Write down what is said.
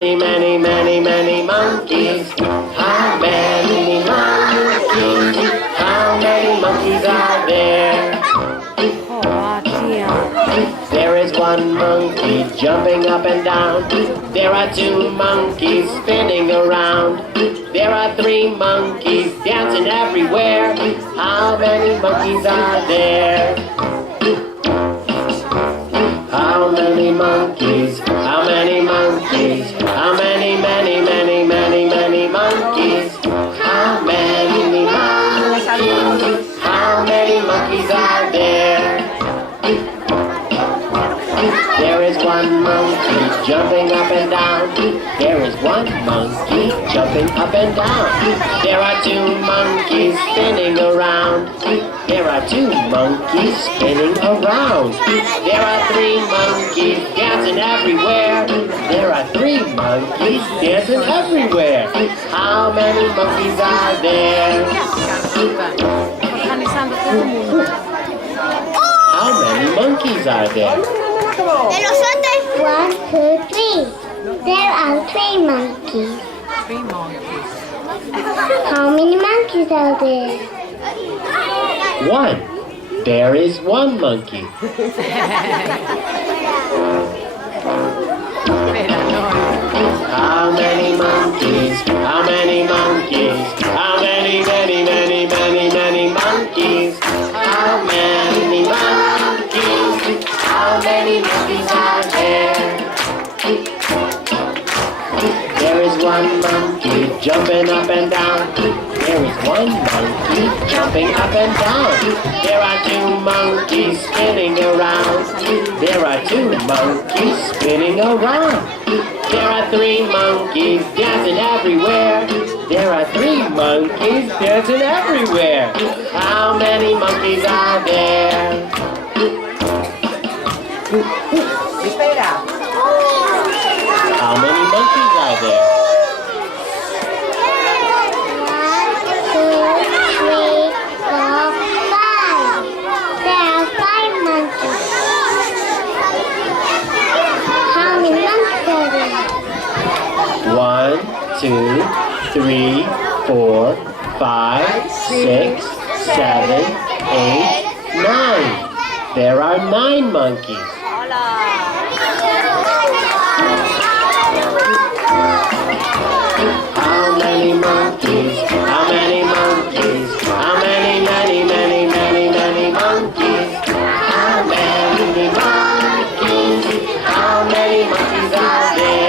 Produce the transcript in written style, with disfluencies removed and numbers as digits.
Many, many, many monkeys. How many monkeys? How many monkeys are there? There is one monkey jumping up and down. There are two monkeys spinning around. There are three monkeys dancing everywhere. How many monkeys are there? How many monkeys? How many monkeys? How many, many, many, many, many monkeys? How many monkeys? How many monkeys are there? There is one monkey jumping up and down. There is one monkey jumping up and down. There are two monkeys spinning around. There are two monkeys spinning around. There are three monkeys dancing everywhere. There are three monkeys dancing everywhere. How many monkeys are there? How many monkeys are there? One, two, three. There are three monkeys. Three monkeys. How many monkeys are there? One. There is one monkey. How many monkeys? How many monkeys? How many, many, many, many, many monkeys? How many monkeys? How many monkeys are there? There is one monkey jumping up and down. There is one monkey jumping up and down. There are two monkeys spinning around. There are two monkeys spinning around. There are three monkeys dancing everywhere. There are three monkeys dancing everywhere. How many monkeys are there? How many monkeys are there? One, two, three, four, five. 1, 2, 3, 4, 5, 6, 7, 8, 9. There are 9 monkeys. How many monkeys? How many monkeys? How many, many, many, many, many monkeys? How many monkeys? How many monkeys are there?